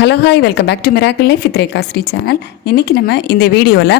Hello hi welcome back to miracle life with Rekha Sri channel இன்றைக்கி நம்ம இந்த வீடியோவில்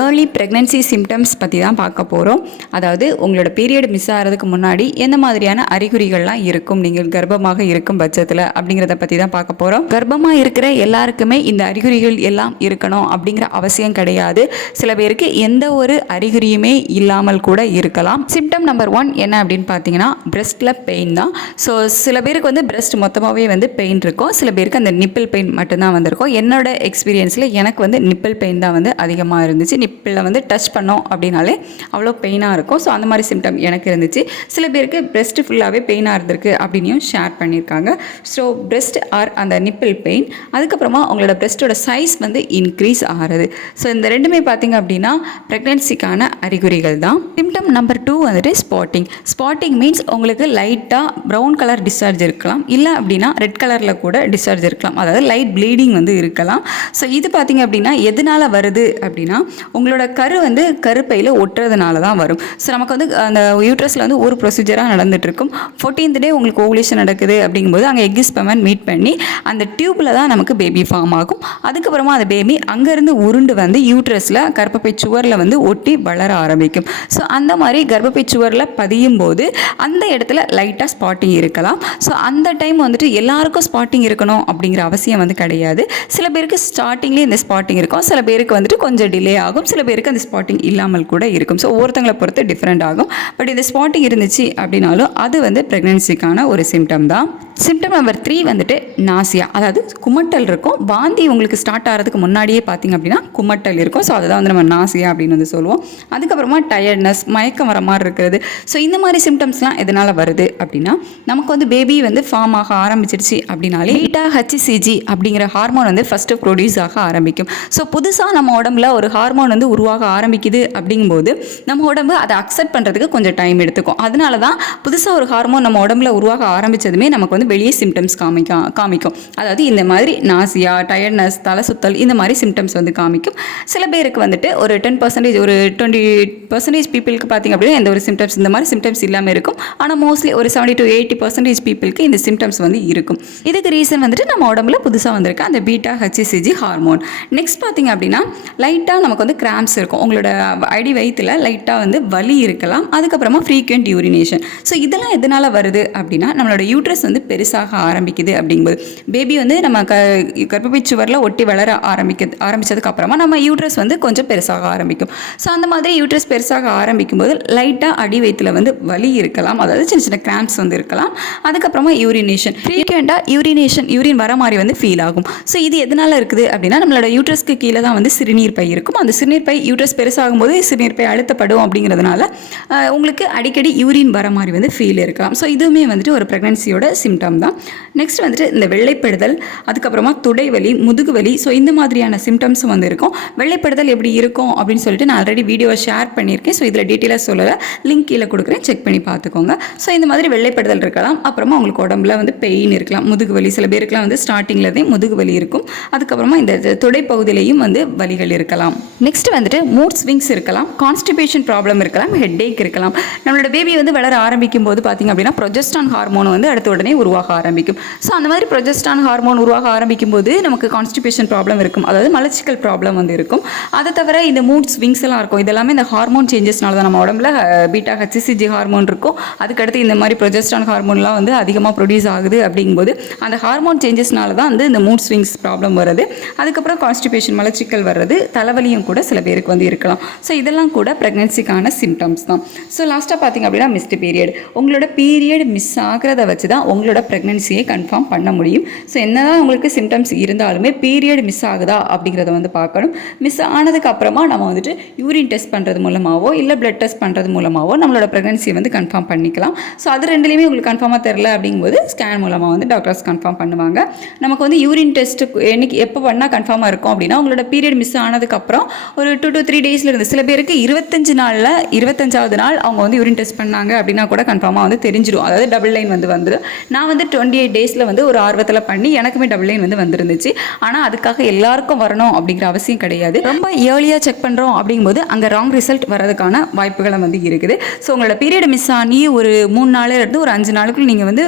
ஏர்லி ப்ரெக்னன்சி சிம்டம்ஸ் பற்றி தான் பார்க்க போகிறோம் அதாவது உங்களோட பீரியட் மிஸ் ஆகிறதுக்கு முன்னாடி எந்த மாதிரியான அறிகுறிகள்லாம் இருக்கும்? நீங்கள் கர்ப்பமாக இருக்கும் பட்சத்தில் அப்படிங்கிறத பற்றி தான் பார்க்க போகிறோம் கர்ப்பமாக இருக்கிற எல்லாருக்குமே இந்த அறிகுறிகள் எல்லாம் இருக்கணும் அப்படிங்கிற அவசியம் கிடையாது. சில பேருக்கு எந்த ஒரு அறிகுறியுமே இல்லாமல் கூட இருக்கலாம். சிம்டம் நம்பர் ஒன் என்ன அப்படின்னு பார்த்தீங்கன்னா பிரெஸ்ட்டில் பெயின் தான். ஸோ சில பேருக்கு வந்து பிரெஸ்ட் மொத்தமாகவே வந்து பெயின் இருக்கும். சில பேருக்கு அந்த நிப்பிள் பெயின் பெயின் மட்டும்தான் வந்திருக்கும். என்னோட எக்ஸ்பீரியன்ஸில் எனக்கு வந்து நிப்பிள் பெயின் தான் வந்து அதிகமாக இருந்துச்சு. நிப்பிளில் வந்து டச் பண்ணோம் அப்படின்னாலே அவ்வளோ பெயினாக இருக்கும். ஸோ அந்த மாதிரி சிம்டம் எனக்கு இருந்துச்சு. சில பேருக்கு பிரெஸ்ட் ஃபுல்லாகவே பெயினாக இருந்திருக்கு அப்படின்னும் ஷேர் பண்ணியிருக்காங்க. ஸோ பிரெஸ்ட் ஆர் அந்த நிப்பிள் பெயின் அதுக்கப்புறமா அவங்களோட பிரெஸ்ட்டோட சைஸ் வந்து இன்க்ரீஸ் ஆகிறது. ஸோ இந்த ரெண்டுமே பார்த்தீங்க அப்படின்னா ப்ரெக்னென்சிக்கான அறிகுறிகள் தான். சிம்டம் நம்பர் டூ வந்துட்டு ஸ்பாட்டிங் ஸ்பாட்டிங் மீன்ஸ் உங்களுக்கு லைட்டாக ப்ரௌன் கலர் டிஸ்சார்ஜ் இருக்கலாம். இல்லை அப்படின்னா ரெட் கலரில் கூட டிஸ்சார்ஜ் இருக்கலாம். அதாவது லைட் ப்ளீடிங் வந்து இருக்கலாம். ஸோ இது பார்த்திங்க அப்படின்னா எதனால் வருது அப்படின்னா உங்களோட கரு வந்து கருப்பையில் ஒட்டுறதுனால தான் வரும். ஸோ நமக்கு வந்து அந்த யூட்ரஸில் வந்து ஒரு ப்ரொசீஜராக நடந்துட்டு இருக்கும் ஃபோர்டீன்த் டே உங்களுக்கு ஓவுலேஷன் நடக்குது அப்படிங்கும்போது அங்கே எக் ஸ்பெமன் மீட் பண்ணி அந்த டியூப்பில் தான் நமக்கு பேபி ஃபார்ம் ஆகும். அதுக்கப்புறமா அந்த பேபி அங்கேருந்து உருண்டு வந்து யூட்ரஸில் கர்ப்பப்பை சுவரில் வந்து ஒட்டி வளர ஆரம்பிக்கும். ஸோ அந்த மாதிரி கர்ப்பப்பை சுவரில் பதியும் போது அந்த இடத்துல லைட்டாக ஸ்பாட்டிங் இருக்கலாம். ஸோ அந்த டைம் வந்துட்டு எல்லாருக்கும் ஸ்பாட்டிங் இருக்கணும் அப்படிங்கிற அவசியம் வந்து கிடையாது. சில பேருக்கு ஸ்டார்டிங்லேயே இந்த ஸ்பாட்டிங் இருக்கும். சில பேருக்கு வந்துட்டு கொஞ்சம் டிலே ஆகும். சில பேருக்கு அந்த ஸ்பாட்டிங் இல்லாமல் கூட இருக்கும். ஸோ ஒவ்வொருத்தங்களை பொறுத்து டிஃப்ரெண்ட் ஆகும். பட் இந்த ஸ்பாட்டிங் இருந்துச்சு அப்படின்னாலும் அது வந்து ப்ரெக்னென்சிக்கான ஒரு சிம்டம் தான். சிம்டம் நம்பர் த்ரீ வந்துட்டு நாசியா அதாவது குமட்டல் இருக்கும். வாந்தி உங்களுக்கு ஸ்டார்ட் ஆகிறதுக்கு முன்னாடியே பார்த்தீங்க அப்படின்னா குமட்டல் இருக்கும். ஸோ அதுதான் வந்து நம்ம நாசியா அப்படின்னு வந்து சொல்லுவோம். அதுக்கப்புறமா டயர்ட்னஸ் மயக்கம் வர மாதிரி இருக்கிறது. ஸோ இந்த மாதிரி சிம்டம்ஸ்லாம் எதனால் வருது அப்படின்னா நமக்கு வந்து பேபி வந்து ஃபார்ம் ஆக ஆரம்பிச்சிருச்சு அப்படின்னாலே பீட்டா ஹச்சிசிஜி அப்படிங்கிற ஹார்மோன் வந்து ஃபஸ்ட்டு ப்ரொடியூஸ் ஆக ஆரம்பிக்கும். ஸோ புதுசாக நம்ம உடம்புல ஒரு ஹார்மோன் வந்து உருவாக ஆரம்பிக்குது அப்படிங்கும்போது நம்ம உடம்பு அதை அக்செப்ட் பண்ணுறதுக்கு கொஞ்சம் டைம் எடுத்துக்கும். அதனால தான் புதுசாக ஒரு ஹார்மோன் நம்ம உடம்புல உருவாக ஆரம்பித்ததுமே நமக்கு வந்து வெளியே சிம்டம்ஸ் காமிக்கும் காமிக்கும். அதாவது இந்த மாதிரி நாசியா டயர்ட்னஸ் தலை சுத்தல் இந்த மாதிரி சிம்டம்ஸ் வந்து காமிக்கும். சில பேருக்கு வந்துட்டு ஒரு டென் பர்சன்டேஜ் ஒரு டுவெண்ட்டி பர்சன்டேஜ் பீப்புளுக்கு பார்த்தீங்க அப்படின்னா எந்த ஒரு சிம்டம்ஸ் இந்த மாதிரி சிம்டம்ஸ் இல்லாமல் இருக்கும். ஆனால் மோஸ்ட்லி ஒரு செவன்டி டு எயிட்டி பர்சன்டேஜ் பீப்புளுக்கு இந்த சிம்டம்ஸ் வந்து இருக்கும். இதுக்கு ரீசன் வந்துட்டு நம்ம உடம்புல புதுசாக வந்திருக்க. அந்த பீட்டா ஹச்சிசிஜி ஹார்மோன் நெக்ஸ்ட் பார்த்தீங்க அப்படின்னா லைட்டாக நமக்கு வந்து கிராம்ஸ் இருக்கும். உங்களோட அடி வயிற்றில் லைட்டாக வந்து வலி இருக்கலாம். அதுக்கப்புறமா ஃப்ரீக்வெண்ட் யூரினேஷன் ஸோ இதெல்லாம் எதனால் வருது அப்படின்னா நம்மளோட யூட்ரஸ் வந்து பெருசாக ஆரம்பிக்குது அப்படிங்கும்போது பேபி வந்து நம்ம க கர்ப்பப்பை சுவரில் ஒட்டி வளர ஆரம்பிக்க ஆரம்பித்ததுக்கு அப்புறமா நம்ம யூட்ரஸ் வந்து கொஞ்சம் பெருசாக ஆரம்பிக்கும். ஸோ அந்த மாதிரி யூட்ரஸ் பெருசாக ஆரம்பிக்கும் போது லைட்டாக அடி வயிற்றுல வந்து வலி இருக்கலாம். அதாவது சின்ன சின்ன கிராம்ப்ஸ் வந்து இருக்கலாம். அதுக்கப்புறமா யூரினேஷன் ஃப்ரீக்வெண்ட்டாக யூரினேஷன் யூரின் வர மாதிரி வந்து ஃபீல் ஆகும். ஸோ இது எதனால் இருக்குது அப்படின்னா நம்மளோட யூட்ரஸ்க்கு கீழே தான் வந்து சிறுநீர் பை இருக்கும். அந்த சிறுநீர் பை யூட்ரஸ் பெருசாகும் போது சிறுநீர் பை அழுத்தப்படும் அப்படிங்கிறதுனால உங்களுக்கு அடிக்கடி யூரின் வர மாதிரி வந்து ஃபீல் இருக்கலாம். ஸோ இதுவுமே வந்துட்டு ஒரு ப்ரெக்னன்சியோட சிம்டம் தான். நெக்ஸ்ட் வந்துட்டு இந்த வெள்ளைப்படுதல் அதுக்கப்புறமா துடைவலி முதுகுவலி ஸோ இந்த மாதிரியான சிம்டம்ஸும் வந்து இருக்கும் வெள்ளைப்படுதல் எப்படி இருக்கும் அப்படின்னு சொல்லிட்டு நான் ஆல்ரெடி வீடியோவை ஷேர் பண்ணியிருக்கேன். ஸோ இதில் டீட்டெயிலாக சொல்லலை. லிங்க் கீழே கொடுக்குறேன். செக் பண்ணி பார்த்துக்கோங்க. ஸோ இந்த மாதிரி வெள்ளைப்படுதல் இருக்கலாம். அப்புறமா உங்களுக்கு உடம்புல வந்து பெயின் இருக்கலாம். முதுகு வலி சில பேருக்குலாம் வந்து ஸ்டார்டிங்லேருந்தே முதுகு வலி இருக்கும். அதுக்கப்புறமா இந்த தொடை பகுதியிலையும் வந்து வலிகள் இருக்கலாம். நெக்ஸ்ட் வந்துட்டு மூட் ஸ்விங்ஸ் இருக்கலாம். கான்ஸ்டிபேஷன் ப்ராப்ளம் இருக்கலாம். ஹெட்டேக் இருக்கலாம். நம்மளோட பேபி வந்து வளர ஆரம்பிக்கும் போது பார்த்தீங்க அப்படின்னா ப்ரொஜெஸ்டான் ஹார்மோன் வந்து அடுத்த உடனே உருவாக ஆரம்பிக்கும். ஸோ அந்த மாதிரி ப்ரொஜெஸ்டான் ஹார்மோன் உருவாக ஆரம்பிக்கும் போது நமக்கு கான்ஸ்டிபேஷன் ப்ராப்ளம் இருக்கும். அதாவது மலச்சிக்கல் ப்ராப்ளம் வந்து இருக்கும். அதை தவிர இந்த மூட் ஸ்விங்ஸ் எல்லாம் இருக்கும். இதெல்லாமே இந்த ஹார்மோன் சேஞ்சஸ்னால தான் நம்ம உடம்புல பீட்டா ஹச்சிசிஜி ஹார்மோன் இருக்கும். அதுக்கடுத்து இந்த மாதிரி ப்ரொஜெஸ்டான் ஹார்மோன்லாம் வந்து அதிகமாக ப்ரொடியூஸ் ஆகுது அப்படிங்கும்போது அந்த ஹார்மோன் சேஞ்சஸ்னால தான் வந்து இந்த மூட் ஸ்விங்ஸ் ப்ராப்ளம் வருது அதுக்கப்புறம் கான்ஸ்டிபேஷன் மலச்சிக்கல் வர்றது தலைவலியும் கூட சில பேருக்கு வந்து இருக்கலாம். ஸோ இதெல்லாம் கூட ப்ரெக்னென்சிக்கான சிம்டம்ஸ் தான். ஸோ லாஸ்ட்டாக பார்த்தீங்க அப்படின்னா மிஸ்ட் பீரியட் உங்களோட பீரியட் மிஸ் ஆகிறத வச்சு தான் உங்களோட ப்ரெக்னென்சியை கன்ஃபார்ம் பண்ண முடியும். ஸோ என்னதான் உங்களுக்கு சிம்டம்ஸ் இருந்தாலுமே பீரியட் மிஸ் ஆகுதா அப்படிங்கிறத வந்து பார்க்கணும். மிஸ் ஆனதுக்கு அப்புறமா நம்ம வந்துட்டு யூரின் டெஸ்ட் பண்ணுறது மூலமாகவோ இல்லை பிளட் டெஸ்ட் பண்ணுறது மூலமாகவோ நம்மளோட ப்ரெக்னன்சியை வந்து கன்ஃபார்ம் பண்ணிக்கலாம். ஸோ அது ரெண்டுலேயுமே உங்களுக்கு கன்ஃபார்மாக தெரில அப்படிங்கும்போது ஸ்கேன் மூலமாக வந்து டாக்டர்ஸ் கன்ஃபார்ம் பண்ணுவாங்க. நமக்கு வந்து யூரின் டெஸ்ட் என்னைக்கு எப்போ பண்ணால் கன்ஃபார்மாக இருக்கும் அப்படின்னா உங்களோட பீரியட் மிஸ் ஆனதுக்கப்புறம் ஒரு டூ டு த்ரீ டேஸில் இருந்து சில பேருக்கு இருபத்தஞ்சு நாளில் இருபத்தஞ்சாவது நாள் அவங்க வந்து யூரின் டெஸ்ட் பண்ணாங்க அப்படின்னா கூட கன்ஃபார்மாக வந்து தெரிஞ்சிடும் அதாவது டபுள் லைன் வந்து வந்துடும் நான் நான் வந்து டுவெண்ட்டி எயிட் டேஸில் வந்து ஒரு ஆர்வத்தில் பண்ணி எனக்குமே டபுள் லைன் வந்து வந்துருந்துச்சு. ஆனால் அதுக்காக எல்லாருக்கும் வரணும் அப்படிங்கிற அவசியம் கிடையாது. ரொம்ப ஏர்லியாக செக் பண்ணுறோம் அப்படிங்கும்போது அங்கே ராங் ரிசல்ட் வரதுக்கான வாய்ப்புகளும் வந்து இருக்குது. ஸோ உங்களோட பீரியட் மிஸ் ஆனி ஒரு மூணு நாளில் இருந்து ஒரு அஞ்சு நாளுக்குள்ள நீங்கள் வந்து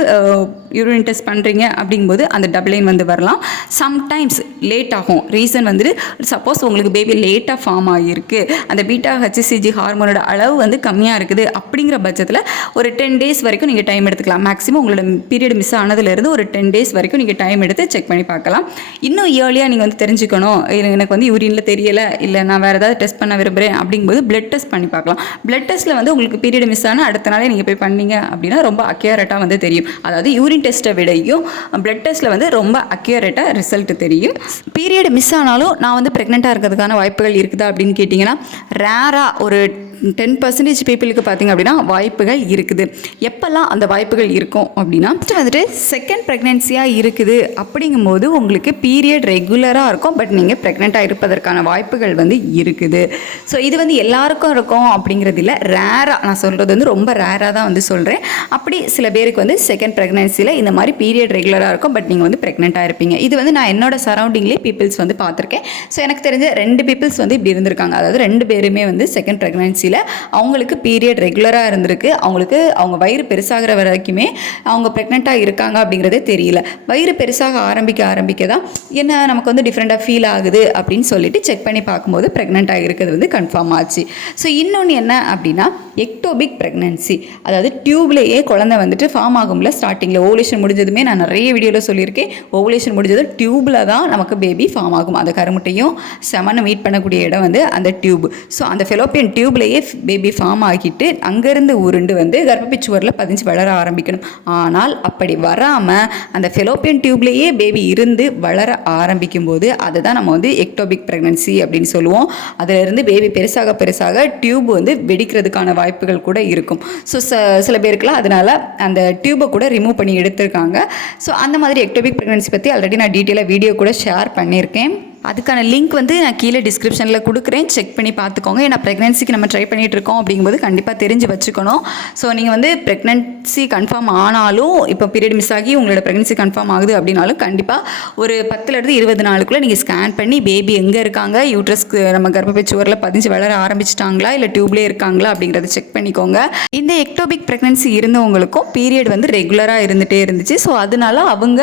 யூரின் டெஸ்ட் பண்ணுறீங்க அப்படிங்கும்போது அந்த டபுள் லைன் வந்து வரலாம். சம்டைம்ஸ் லேட் ஆகும். ரீசன் வந்துட்டு சப்போஸ் உங்களுக்கு பேபி லேட்டாக ஃபார்ம் ஆகியிருக்கு அந்த பீட்டா ஹெச்சிசிஜி ஹார்மோனோட அளவு வந்து கம்மியாக இருக்குது அப்படிங்கிற பட்சத்தில் ஒரு டென் டேஸ் வரைக்கும் நீங்கள் டைம் எடுத்துக்கலாம். மேக்ஸிமம் உங்களோட பீரியட் மிஸ் ஆனதுலேருந்து ஒரு டென் டேஸ் வரைக்கும் நீங்கள் டைம் எடுத்து செக் பண்ணி பார்க்கலாம். இன்னும் ஏர்லியாக நீங்கள் வந்து தெரிஞ்சுக்கணும். இது எனக்கு வந்து யூரினில் தெரியலை இல்லை நான் வேறு ஏதாவது டெஸ்ட் பண்ண விரும்புகிறேன் அப்படிங்கும்போது பிளட் டெஸ்ட் பண்ணி பார்க்கலாம். பிளட் டெஸ்ட்டில் வந்து உங்களுக்கு பீரியட் மிஸ் ஆனால் அடுத்த நாளே நீங்கள் போய் பண்ணீங்க அப்படின்னா ரொம்ப அக்யூரேட்டாக வந்து தெரியும். அதாவது யூரின் டெஸ்ட்டை விடையும் பிளட் டெஸ்ட்டில் வந்து ரொம்ப அக்யூரேட்டாக ரிசல்ட் தெரியும். பீரியட் மிஸ் ஆனாலும் நான் வந்து ப்ரெக்னெண்ட்டாக இருக்கிறதுக்கான வாய்ப்புகள் இருக்குதா அப்படின்னு கேட்டிங்கன்னா ரேராக ஒரு டென் பர்சன்டேஜ் பீப்புளுக்கு பார்த்தீங்க அப்படின்னா வாய்ப்புகள் இருக்குது. எப்போல்லாம் அந்த வாய்ப்புகள் இருக்கும் அப்படின்னா? வந்துட்டு செகண்ட் ப்ரெக்னென்சியாக இருக்குது அப்படிங்கும்போது உங்களுக்கு பீரியட் ரெகுலராக இருக்கும். பட் நீங்கள் ப்ரெக்னெண்ட்டாக இருப்பதற்கான வாய்ப்புகள் வந்து இருக்குது. ஸோ இது வந்து எல்லாருக்கும் இருக்கும் அப்படிங்கிறது இல்லை. ரேராக நான் சொல்கிறது வந்து ரொம்ப ரேராக தான் வந்து சொல்கிறேன் அப்படி சில பேருக்கு வந்து செகண்ட் ப்ரெக்னென்சியில் இந்த மாதிரி பீரியட் ரெகுலராக இருக்கும். பட் நீங்கள் வந்து ப்ரெக்னெண்ட்டாக இருப்பீங்க. இது வந்து நான் என்னோட சரௌண்டிங்லேயே பீப்புள்ஸ் வந்து பார்த்துருக்கேன். ஸோ எனக்கு தெரிஞ்ச ரெண்டு பீப்புள்ஸ் வந்து இப்படி இருந்திருக்காங்க. அதாவது ரெண்டு பேருமே வந்து செகண்ட் ப்ரெக்னென்சியில் அவங்களுக்கு பீரியட் ரெகுலராக இருந்திருக்கு. அவங்களுக்கு அவங்க வயிறு பெருசாகிற வரைக்குமே அவங்க ப்ரெக்னெண்ட்டாக இருக்காங்க அப்படிங்கிறதே தெரியல. வயிறு பெருசாக ஆரம்பிக்க ஆரம்பிக்க தான் என்ன நமக்கு வந்து டிஃப்ரெண்ட்டாக ஃபீல் ஆகுது அப்படின்னு சொல்லிட்டு செக் பண்ணி பார்க்கும்போது ப்ரெக்னெண்ட்டாக இருக்கிறது வந்து கன்ஃபார்ம் ஆச்சு. ஸோ இன்னொன்று என்ன அப்படின்னா எக்டோபிக் ப்ரெக்னன்சி அதாவது டியூப்லேயே குழந்தை வந்துட்டு ஃபார்ம் ஆகும்ல ஸ்டார்டிங்கில் ஓவலேஷன் முடிஞ்சதுமே நான் நிறைய வீடியோவில் சொல்லியிருக்கேன். ஓவலேஷன் முடிஞ்சதும் டியூப்பில் தான் நமக்கு பேபி ஃபார்ம் ஆகும். அந்த கருமுட்டையும் செமனை மீட் பண்ணக்கூடிய இடம் வந்து அந்த டியூப் ஸோ அந்த ஃபெலோப்பியன் டியூப்லேயே பேபி ஃபார்ம் ஆகிட்டு அங்கேருந்து உருண்டு வந்து கர்ப்பப்பிச்சுவரில் பதிஞ்சு வளர ஆரம்பிக்கணும். ஆனால் அப்படி வராமல் அந்த ஃபெலோப்பியன் டியூப்லேயே பேபி இருந்து வளர ஆரம்பிக்கும் போது அதை தான் நம்ம வந்து எக்டோபிக் ப்ரெக்னன்சி அப்படின்னு சொல்லுவோம். அதிலிருந்து பேபி பெருசாக பெருசாக டியூப் வந்து வெடிக்கிறதுக்கான வாய்ப்புகள் கூட இருக்கும். ஸோ சில பேருக்குலாம் அதனால் அந்த டியூபை கூட ரிமூவ் பண்ணி எடுத்திருக்காங்க. ஸோ அந்த மாதிரி எக்டோபிக் ப்ரெக்னன்சி பற்றி ஆல்ரெடி நான் டீட்டெயிலாக வீடியோ கூட ஷேர் பண்ணியிருக்கேன். அதுக்கான லிங்க் வந்து நான் கீழே டிஸ்கிரிப்ஷனில் கொடுக்குறேன். செக் பண்ணி பார்த்துக்கோங்க. ஏன்னா ப்ரெக்னென்சிக்கு நம்ம ட்ரை பண்ணிகிட்டு இருக்கோம் அப்படிங்கும்போது கண்டிப்பாக தெரிஞ்சு வச்சுக்கணும். ஸோ நீங்கள் வந்து ப்ரெக்னன்சி கன்ஃபார்ம் ஆனாலும் இப்போ பீரியட் மிஸ் ஆகி உங்களோட ப்ரெக்னென்சி கன்ஃபார்ம் ஆகுது அப்படின்னாலும் கண்டிப்பாக ஒரு பத்துலேருந்து இருபது நாளுக்குள்ளே நீங்கள் ஸ்கேன் பண்ணி பேபி எங்கே இருக்காங்க? யூட்ரஸ்க்கு நம்ம கர்ப்பப்பை சுவரில் பதிஞ்சு வளர ஆரம்பிச்சிட்டாங்களா? இல்லை டியூப்லேயே இருக்காங்களா? அப்படிங்கிறத செக் பண்ணிக்கோங்க. இந்த எக்டோபிக் ப்ரெக்னன்சி இருந்தவங்களுக்கும் பீரியட் வந்து ரெகுலராக இருந்துகிட்டே இருந்துச்சு. ஸோ அதனால அவங்க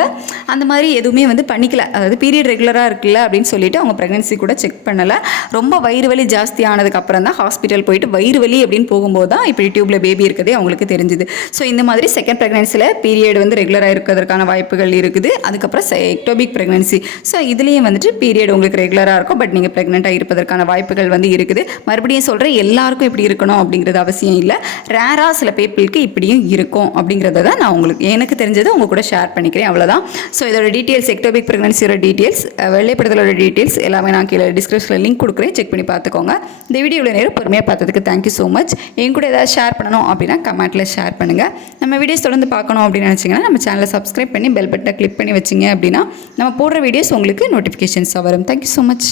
அந்த மாதிரி எதுவுமே வந்து பண்ணிக்கல. அதாவது பீரியட் ரெகுலராக இருக்குல்ல அப்படின்னு சொல்லிட்டு அவங்க ப்ரெக்னன்சி கூட செக் பண்ணலை. ரொம்ப வயிறு வலி ஜாஸ்தி ஆனதுக்கு அப்புறம் தான் ஹாஸ்பிட்டல் போயிட்டு வயிறு வலி அப்படின்னு போகும்போது தான் இப்படி டியூப்ல பேபி இருக்கதே அவங்களுக்கு தெரிஞ்சுது. ஸோ இந்த மாதிரி செகண்ட் ப்ரெக்னன்சியில் பீரியட் வந்து ரெகுலராக இருக்கிறதுக்கான வாய்ப்புகள் இருக்குது. அதுக்கப்புறம் எக்டோபிக் ப்ரெக்னன்சி ஸோ இதுலேயும் வந்துட்டு பீரியட் உங்களுக்கு ரெகுலராக இருக்கும். பட் நீங்கள் ப்ரெக்னெண்ட்டாக இருப்பதற்கான வாய்ப்புகள் வந்து இருக்குது. மறுபடியும் சொல்கிறேன் எல்லாருக்கும் இப்படி இருக்கணும் அப்படிங்கிறது அவசியம் இல்லை. ரேராக சில பீப்புளுக்கு இப்படியும் இருக்கும் அப்படிங்கிறத தான் நான் உங்களுக்கு எனக்கு தெரிஞ்சதை உங்கள் கூட ஷேர் பண்ணிக்கிறேன். அவ்வளோதான் ஸோ இதோட டீட்டெயில்ஸ் எக்டோபிக் ப்ரெக்னன்சியோட டீட்டெயில்ஸ் வெள்ளைப்படுதலோட டீட்டெயில்ஸ் எல்லாமே நான் கீழே டிஸ்கிரிப்ஷனில் லிங்க் கொடுக்குறேன். செக் பண்ணி பார்த்துக்கோங்க. இந்த வீடியோவில் நேரம் பொறுமையாக பார்த்ததுக்கு தேங்க்யூ ஸோ மச் என் கூட ஏதாவது ஷேர் பண்ணணும் அப்படின்னா கமெண்ட்டில் ஷேர் பண்ணுங்கள் நம்ம வீடியோஸ் தொடர்ந்து பார்க்கணும் அப்படின்னு நினச்சிங்கன்னா நம்ம சேனலை சப்ஸ்கிரைப் பண்ணி பெல் பட்டனை கிளிக் பண்ணி வச்சிங்க அப்படின்னா நம்ம போடுற வீடியோஸ் உங்களுக்கு நோட்டிஃபிகேஷன்ஸாக வரும். Thank you so much